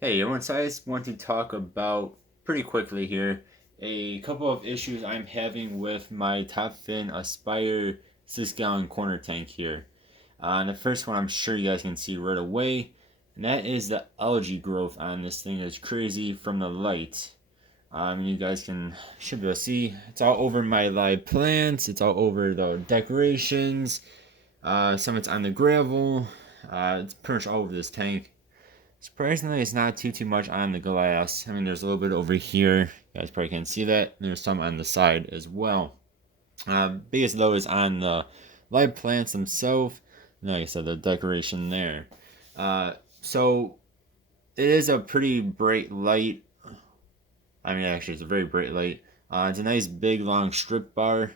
Hey everyone, so I just want to talk about pretty quickly here a couple of issues I'm having with my Top Fin Aspire 6 gallon corner tank here. And the first one I'm sure you guys can see right away, and that is the algae growth on this thing is crazy from the light. You guys should be able to see it's all over my live plants, it's all over the decorations, some of it's on the gravel, it's pretty much all over this tank. Surprisingly, it's not too much on the glass. I mean, there's a little bit over here. You guys probably can't see that. There's some on the side as well. Biggest though is on the live plants themselves. And like I said, the decoration there. So it is a pretty bright light. I mean, actually, it's a very bright light. It's a nice big long strip bar,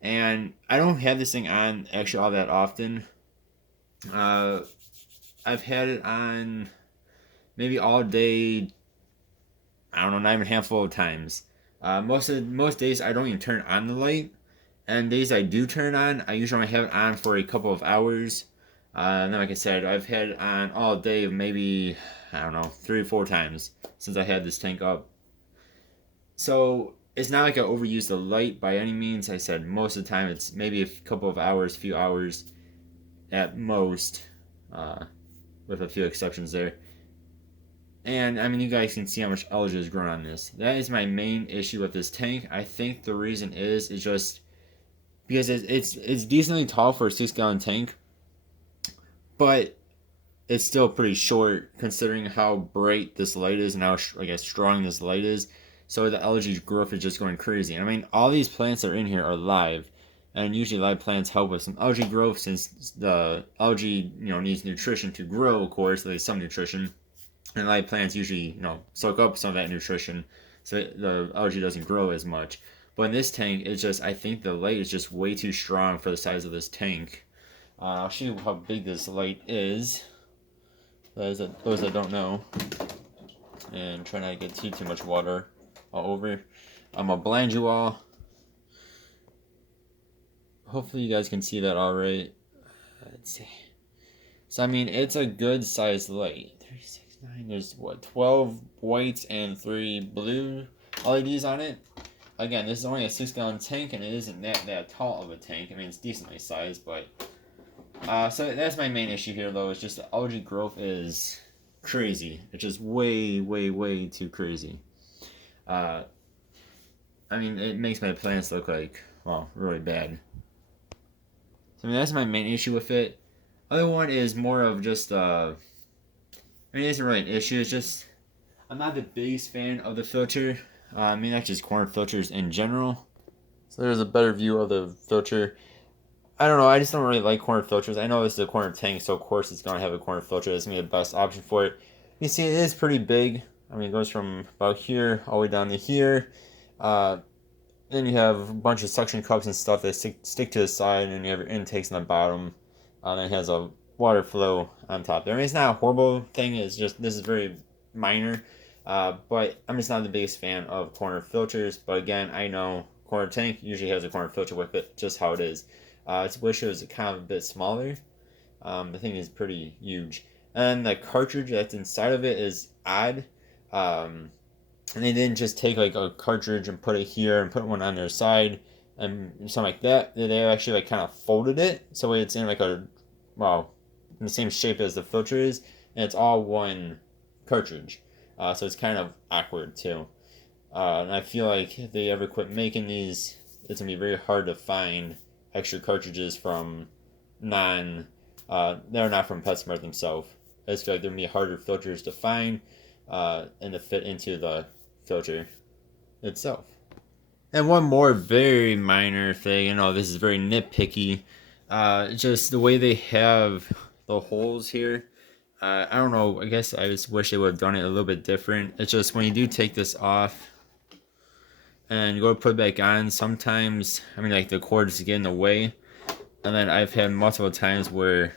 and I don't have this thing on actually all that often. Uh, I've had it on maybe all day. I don't know, not even a handful of times. Most days I don't even turn on the light, and days I do turn it on, I usually only have it on for a couple of hours. And then, like I said, I've had it on all day, maybe I don't know, 3 or 4 times since I had this tank up. So it's not like I overuse the light by any means. I said most of the time it's maybe a couple of hours, few hours at most, uh, with a few exceptions there. And I mean, you guys can see how much algae is grown on this. That is my main issue with this tank. I think the reason is just because it's decently tall for a 6 gallon tank, but it's still pretty short considering how bright this light is and how I guess strong this light is. So the algae growth is just going crazy. And I mean, all these plants that are in here are live, and usually live plants help with some algae growth since the algae needs nutrition to grow. Of course, at least some nutrition, and live plants usually soak up some of that nutrition, so the algae doesn't grow as much. But in this tank, it's just I think the light is just way too strong for the size of this tank. I'll show you how big this light is. Those that don't know, and try not to get too much water all over. I'm gonna blind you all. Hopefully you guys can see that all right. Let's see. So I mean, it's a good sized light. 369. There's what 12 whites and 3 blue LEDs on it. Again, this is only a 6 gallon tank, and it isn't that tall of a tank. I mean, it's decently sized, but so that's my main issue here, though. Is just the algae growth is crazy. It's just way too crazy. Uh, I mean, it makes my plants look like really bad. So I mean, that's my main issue with it. Other one is more of just I mean, it isn't really an issue. It's just I'm not the biggest fan of the filter. I mean, that's just corner filters in general. So there's a better view of the filter. I don't know. I just don't really like corner filters. I know this is a corner tank, so of course it's gonna have a corner filter. That's gonna be the best option for it. You see, it is pretty big. I mean, it goes from about here all the way down to here. Uh, then you have a bunch of suction cups and stuff that stick to the side, and you have your intakes on the bottom. And it has a water flow on top there. I mean, it's not a horrible thing. It's just this is very minor. But I'm just not the biggest fan of corner filters. But again, I know corner tank usually has a corner filter with it, just how it is. I wish it was kind of a bit smaller. The thing is pretty huge. And the cartridge that's inside of it is odd. And they didn't just take like a cartridge and put it here and put one on their side and something like that. They actually like kind of folded it so it's in like in the same shape as the filter is, and it's all one cartridge. So it's kind of awkward too. And I feel like if they ever quit making these, it's gonna be very hard to find extra cartridges from they're not from PetSmart themselves. I just feel like there'd be harder filters to find and to fit into the filter itself. And one more very minor thing, this is very nitpicky. Just the way they have the holes here. I don't know. I guess I just wish they would have done it a little bit different. It's just when you do take this off and go to put it back on, sometimes I mean like the cord is getting in the way, and then I've had multiple times where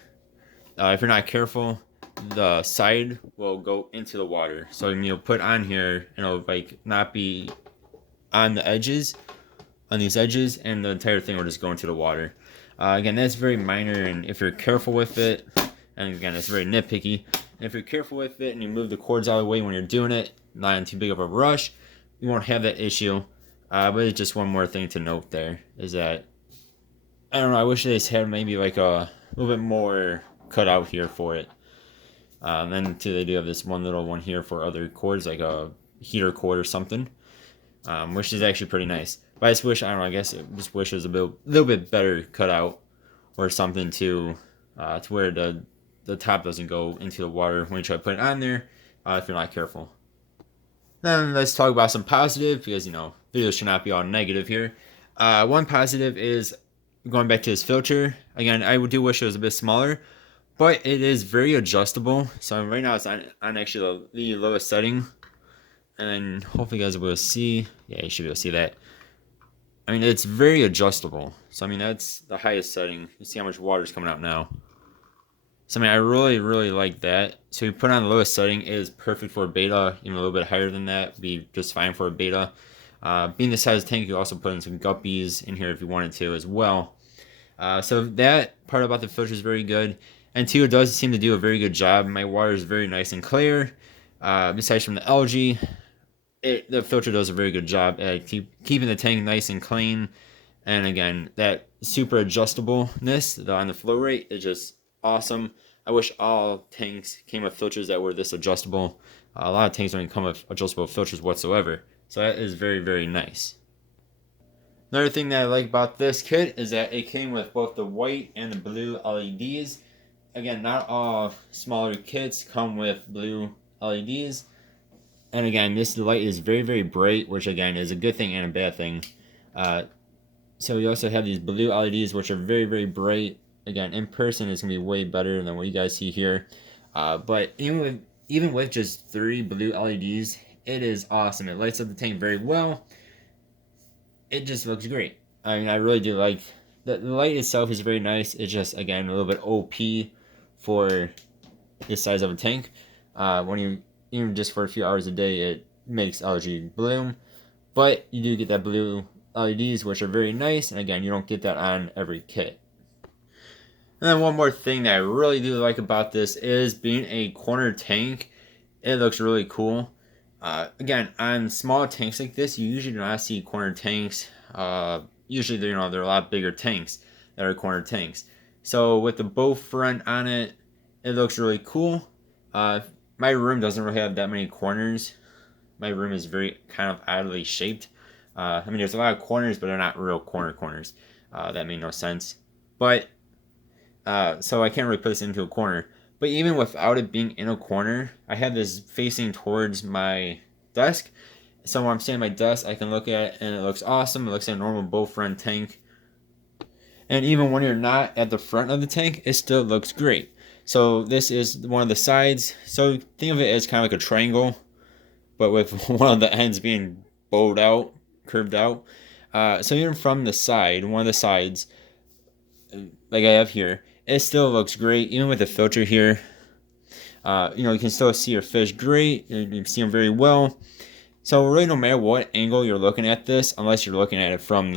if you're not careful, the side will go into the water. So you'll put on here, and it'll like not be on the edges, on these edges, and the entire thing will just go into the water. Again, that's very minor, and if you're careful with it, and again, it's very nitpicky. And if you're careful with it and you move the cords out of the way when you're doing it, not in too big of a rush, you won't have that issue. But it's just one more thing to note there is that, I don't know, I wish they had maybe like a little bit more cut out here for it. Then too, they do have this one little one here for other cords, like a heater cord or something, which is actually pretty nice. But I just wish, I don't know, I guess I just wish it was a little bit better cut out or something to where the top doesn't go into the water when you try to put it on there if you're not careful. Then let's talk about some positive, because, you know, videos should not be all negative here. One positive is going back to this filter. Again, I do wish it was a bit smaller, but it is very adjustable. So right now it's on actually the lowest setting. And hopefully you guys will be able to see. Yeah, you should be able to see that. I mean, it's very adjustable. So, I mean, that's the highest setting. You see how much water is coming out now. So, I mean, I really, really like that. So, you put on the lowest setting, it is perfect for a beta. Even a little bit higher than that would be just fine for a beta. Being the size of the tank, you also put in some guppies in here if you wanted to as well. So, that part about the filter is very good. And two, it does seem to do a very good job. My water is very nice and clear. Besides from the algae, the filter does a very good job at keeping the tank nice and clean. And again, that super adjustableness on the flow rate is just awesome. I wish all tanks came with filters that were this adjustable. A lot of tanks don't even come with adjustable filters whatsoever. So that is very, very nice. Another thing that I like about this kit is that it came with both the white and the blue LEDs. Again, not all smaller kits come with blue LEDs. And again, this light is very, very bright, which again is a good thing and a bad thing. So we also have these blue LEDs, which are very, very bright. Again, in person, it's going to be way better than what you guys see here. But even with just 3 blue LEDs, it is awesome. It lights up the tank very well. It just looks great. I mean, I really do like the light itself is very nice. It's just, again, a little bit OP for this size of a tank. When you even just for a few hours a day, it makes algae bloom. But you do get that blue LEDs, which are very nice. And again, you don't get that on every kit. And then one more thing that I really do like about this is being a corner tank. It looks really cool. Again, on small tanks like this, you usually do not see corner tanks. Usually, they're a lot bigger tanks that are corner tanks. So with the bow front on it, it looks really cool. My room doesn't really have that many corners. My room is very kind of oddly shaped. I mean, there's a lot of corners, but they're not real corners. That made no sense. But, so I can't really put this into a corner. But even without it being in a corner, I have this facing towards my desk. So when I'm sitting at my desk, I can look at it and it looks awesome. It looks like a normal bow front tank. And even when you're not at the front of the tank, it still looks great. So this is one of the sides. So think of it as kind of like a triangle, but with one of the ends being curved out. So even from the side, one of the sides, like I have here, it still looks great. Even with the filter here, you can still see your fish great. You can see them very well. So really, no matter what angle you're looking at this, unless you're looking at it from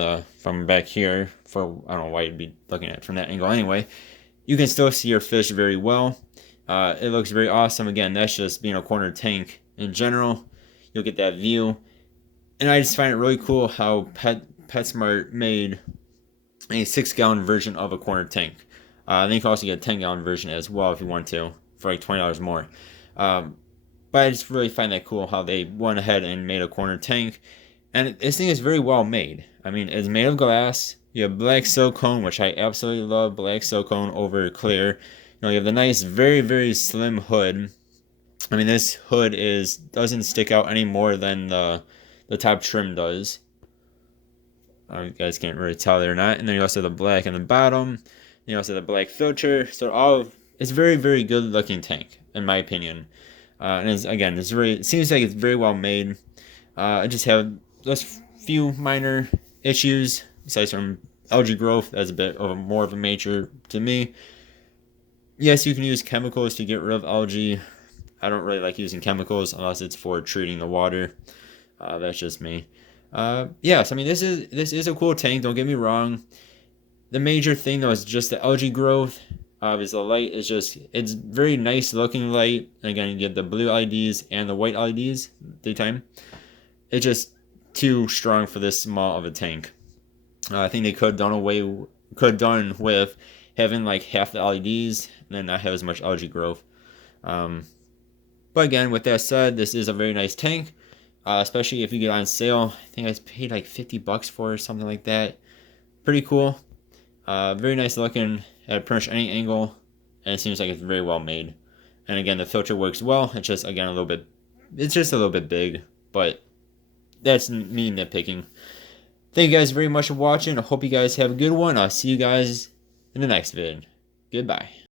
back here, I don't know why you'd be looking at it from that angle anyway, you can still see your fish very well. It looks very awesome. Again, that's just being a corner tank in general. You'll get that view. And I just find it really cool how PetSmart made a 6-gallon version of a corner tank. Then you can also get a 10-gallon version as well if you want to, for like $20 more. But I just really find that cool how they went ahead and made a corner tank. And this thing is very well made. I mean, it's made of glass. You have black silicone, which I absolutely love, black silicone over clear. You have the nice, very, very slim hood. I mean, this hood doesn't stick out any more than the top trim does. You guys can't really tell there or not. And then you also have the black on the bottom. You also have the black filter. So it's a very, very good looking tank, in my opinion. And it seems like it's very well made. I just have those few minor issues, besides from algae growth. That's a bit more of a major to me. Yes, you can use chemicals to get rid of algae. I don't really like using chemicals unless it's for treating the water. That's just me. Yes, I mean, this is a cool tank, don't get me wrong. The major thing though is just the algae growth. Because the light is just, it's very nice looking light. Again, you get the blue LEDs and the white LEDs daytime. It's just too strong for this small of a tank. I think they could have done with having like half the LEDs and then not have as much algae growth. But again, with that said, this is a very nice tank, especially if you get on sale. I think I paid like $50 for it or something like that. Pretty cool. Very nice looking at pretty much any angle, and it seems like it's very well made. And again, the filter works well. It's just again it's just a little bit big, but that's me nitpicking. Thank you guys very much for watching. I hope you guys have a good one. I'll see you guys in the next vid. Goodbye.